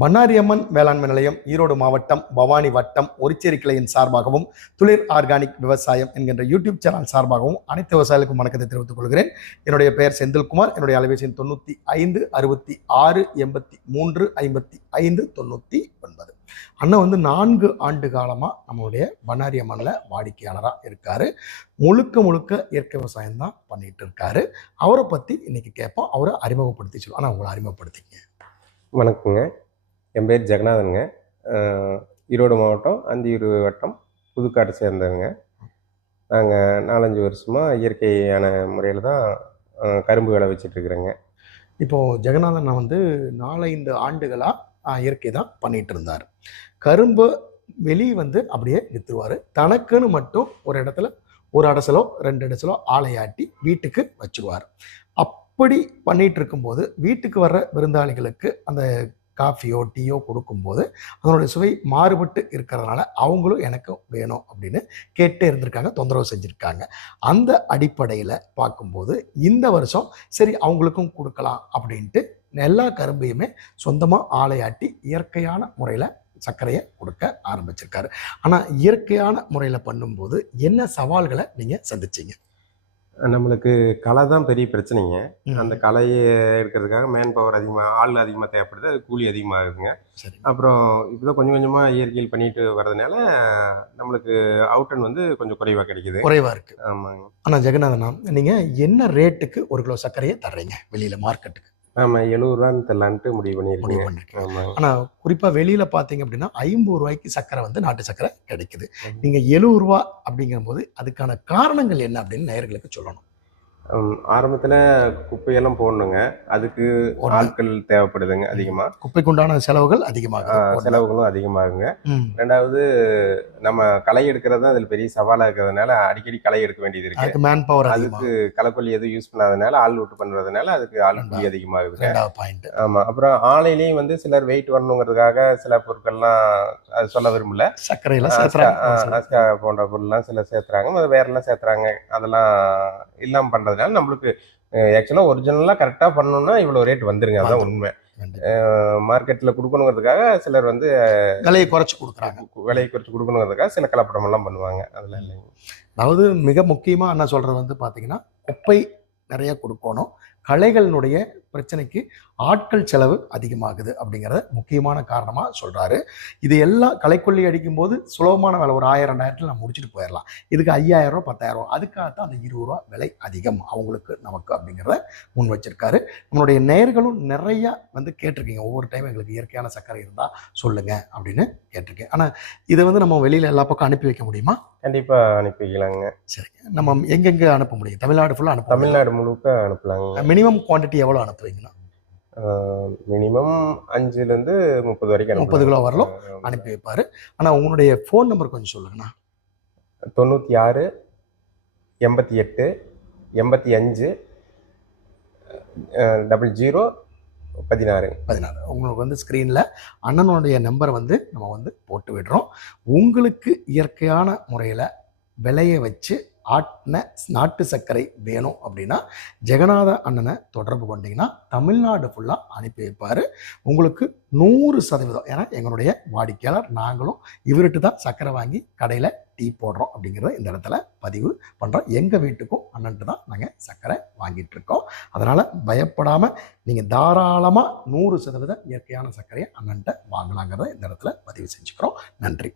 பண்ணாரியம்மன் வேளாண்மை நிலையம் ஈரோடு மாவட்டம் பவானி வட்டம் ஒரிச்சேரி கிளையின் சார்பாகவும் துளிர் ஆர்கானிக் விவசாயம் என்கின்ற யூடியூப் சேனல் சார்பாகவும் அனைத்து விவசாயிகளுக்கும் வணக்கத்தை தெரிவித்துக் கொள்கிறேன். என்னுடைய பெயர் செந்தில்குமார். என்னுடைய அலைபேசியின் தொண்ணூற்றி ஐந்து அறுபத்தி ஆறு எண்பத்தி மூன்று ஐம்பத்தி ஐந்து தொண்ணூற்றி ஒன்பது. அண்ணன் வந்து நான்கு ஆண்டு காலமாக நம்மளுடைய பண்ணாரி அம்மனில் வாடிக்கையாளராக இருக்காரு. முழுக்க முழுக்க இயற்கை விவசாயம் தான் பண்ணிட்டு இருக்காரு. அவரை பற்றி இன்னைக்கு கேட்போம். அவரை அறிமுகப்படுத்தி சொல்லுவோம் ஆனால் உங்களை அறிமுகப்படுத்திங்க வணக்கங்க. என் பேர் ஜெகநாதனுங்க. ஈரோடு மாவட்டம் அந்தியூர் வட்டம் புதுக்காட்டை சேர்ந்தவங்க. நாங்கள் நாலஞ்சு வருஷமாக இயற்கையான முறையில் தான் கரும்பு விளை வச்சிட்ருக்குறேங்க இப்போது ஜெகநாதன் வந்து நாலஞ்சு ஆண்டுகளாக இயற்கை தான் பண்ணிகிட்டு இருந்தார். கரும்பு வெளியே வந்து அப்படியே விற்றுருவார் தனக்குன்னு மட்டும் ஒரு இடத்துல ஒரு அடசலோ ரெண்டு அடசலோ ஆலையாட்டி வீட்டுக்கு வச்சுருவார். அப்படி பண்ணிகிட்டு இருக்கும்போது வீட்டுக்கு வர்ற விருந்தாளிகளுக்கு அந்த காஃபியோ டீயோ கொடுக்கும்போது அதனுடைய சுவை மாறுபட்டு இருக்கிறதுனால அவங்களும் எனக்கு வேணும் அப்படின்னு கேட்டே இருந்திருக்காங்க தொந்தரவு செஞ்சுருக்காங்க. அந்த அடிப்படையில் பார்க்கும்போது இந்த வருஷம் சரி அவங்களுக்கும் கொடுக்கலாம் அப்படின்ட்டு எல்லா கரும்பையுமே சொந்தமாக ஆலையாட்டி இயற்கையான முறையில் சர்க்கரையை கொடுக்க ஆரம்பிச்சிருக்காரு. ஆனால் இயற்கையான முறையில் பண்ணும்போது என்ன சவால்களை நீங்கள் சந்திச்சீங்க? நம்மளுக்கு களை தான் பெரிய பிரச்சனைங்க. அந்த களையை எடுக்கிறதுக்காக மேன் பவர் அதிகமாக ஆள் அதிகமாக தேவைப்படுது. அது கூலி அதிகமாக இருக்குங்க அப்புறம் இப்போ கொஞ்சம் கொஞ்சமாக இயற்கையில் பண்ணிட்டு வர்றதுனால நம்மளுக்கு அவுட்டன் வந்து கொஞ்சம் குறைவாக கிடைக்குது. குறைவாக இருக்கு. ஆமாங்க. ஆனால் ஜெகநாதனா நீங்கள் என்ன ரேட்டுக்கு ஒரு கிலோ சர்க்கரையை தர்றீங்க? வெளியில் மார்க்கெட்டுக்கு ஆமாம் எழுபதுரூவான்னு தரலான்ட்டு முடிவு முடிவு பண்ணியிருக்கீங்க ஆனால் குறிப்பாக வெளியில் பார்த்தீங்க அப்படின்னா ஐம்பது ரூபாய்க்கு சர்க்கரை வந்து நாட்டு சர்க்கரை கிடைக்குது. நீங்கள் எழுபது ரூபா அப்படிங்கும்போது அதுக்கான காரணங்கள் என்ன அப்படின்னு நேயர்களுக்கு சொல்லணும். ஆரம்பத்தில் குப்பையெல்லாம் போடணுங்க அதுக்கு ஆட்கள் தேவைப்படுதுங்க அதிகமாக குப்பைக்குண்டான செலவுகள் அதிகமாக செலவுகளும் அதிகமாகுங்க ரெண்டாவது நம்ம களை எடுக்கிறது தான் அதில் பெரிய சவாலாக இருக்கிறதுனால அடிக்கடி களை எடுக்க வேண்டியது இருக்கு மேன் பவர் அதுக்கு களைக்கொல்லி எதுவும் யூஸ் பண்ணாதனால ஆள் விட்டு பண்ணுறதுனால அதுக்கு ஆள் கூலி பாயிண்ட் ஆமாம் அப்புறம் ஆலையிலையும் வந்து சிலர் வெயிட் வரணுங்கிறதுக்காக சில பொருட்கள்லாம் அது சொல்ல விரும்பல சர்க்கரையில போன்ற பொருள்லாம் சில சேர்த்துறாங்க வேற எல்லாம் சேர்த்துறாங்க அதெல்லாம் இல்லாமல் பண்ணுறதுனால நம்மளுக்கு ஆக்சுவலாக ஒரிஜினலாக கரெக்டாக பண்ணணும்னா இவ்வளோ ரேட் வந்துருங்க. அதுதான் உண்மை. மார்க்கெட்டில் கொடுக்கணுங்கிறதுக்காக சிலர் வந்து விலையை குறைச்சு கொடுக்குறாங்க. விலை குறைச்சு கொடுக்கணுங்கிறதுக்காக சில கலப்படம் எல்லாம் பண்ணுவாங்க. அதில் இல்லைங்க. அதாவது மிக முக்கியமா என்ன சொல்றது வந்து பாத்தீங்கன்னா குப்பை நிறைய கொடுக்கணும். களைகளினுடைய பிரச்சனைக்கு ஆட்கள் செலவு அதிகமாகுது அப்படிங்கிறத முக்கியமான காரணமாக சொல்கிறாரு இது எல்லாம் களைக்கொல்லி அடிக்கும்போது சுலபமான வேலை. ஒரு ஆயிரம் ரெண்டாயிரத்தில் நம்ம முடிச்சுட்டு போயிடலாம். இதுக்கு ஐயாயிரம் ரூபா பத்தாயிரம் ரூபா அதுக்காகத்தான் அந்த இருபது ரூபா விலை அதிகம் அவங்களுக்கு நமக்கு அப்படிங்கிறத முன் வச்சிருக்காரு. நம்மளுடைய நேர்களும் நிறைய வந்து கேட்டிருக்கீங்க. ஒவ்வொரு டைம் எங்களுக்கு இயற்கையான சர்க்கரை இருந்தால் சொல்லுங்க அப்படின்னு கேட்டிருக்கேன். ஆனால் இதை வந்து நம்ம வெளியில் எல்லா பக்கம் அனுப்பி வைக்க முடியுமா? கண்டிப்பாக அனுப்பி வைக்கலாங்க சரி நம்ம எங்கெங்கே அனுப்ப முடியும்? தமிழ்நாடு ஃபுல்லாக அனுப்ப தமிழ்நாடு முழுக்க அனுப்பலாங்க. மினிமம் குவாண்டிட்டி எவ்வளோ அனுப்புவீங்கன்னா மினிமம் அஞ்சுலேருந்து முப்பது வரைக்கும் முப்பது கிலோ வரலாம். அனுப்பி வைப்பார். ஆனால் உங்களுடைய ஃபோன் நம்பர் கொஞ்சம் சொல்லுங்கண்ணா. தொண்ணூற்றி ஆறு எண்பத்தி எட்டு எண்பத்தி அஞ்சு டபுள் ஜீரோ பதினாறு. பதினாறு. உங்களுக்கு வந்து ஸ்க்ரீனில் அண்ணனுடைய நம்பரை வந்து நம்ம வந்து போட்டு விடுறோம். உங்களுக்கு இயற்கையான முறையில் விலையை வச்சு ஆட்டின நாட்டு சர்க்கரை வேணும் அப்படின்னா ஜெகநாத அண்ணனை தொடர்பு கொண்டீங்கன்னா தமிழ்நாடு ஃபுல்லாக அனுப்பி வைப்பார். உங்களுக்கு நூறு சதவீதம் ஏன்னா எங்களுடைய வாடிக்கையாளர் நாங்களும் இவர்கிட்ட தான் சர்க்கரை வாங்கி கடையில் டீ போடுறோம் அப்படிங்கிறத இந்த இடத்துல பதிவு பண்ணுறோம் எங்கள் வீட்டுக்கும் அண்ணன்ட்டு தான் நாங்கள் சர்க்கரை வாங்கிட்டு இருக்கோம். அதனால் பயப்படாமல் நீங்கள் தாராளமாக நூறு சதவீதம் இயற்கையான சர்க்கரையை அண்ணன்ட்ட வாங்கலாங்கிறத இந்த இடத்துல பதிவு செஞ்சுக்கிறோம். நன்றி.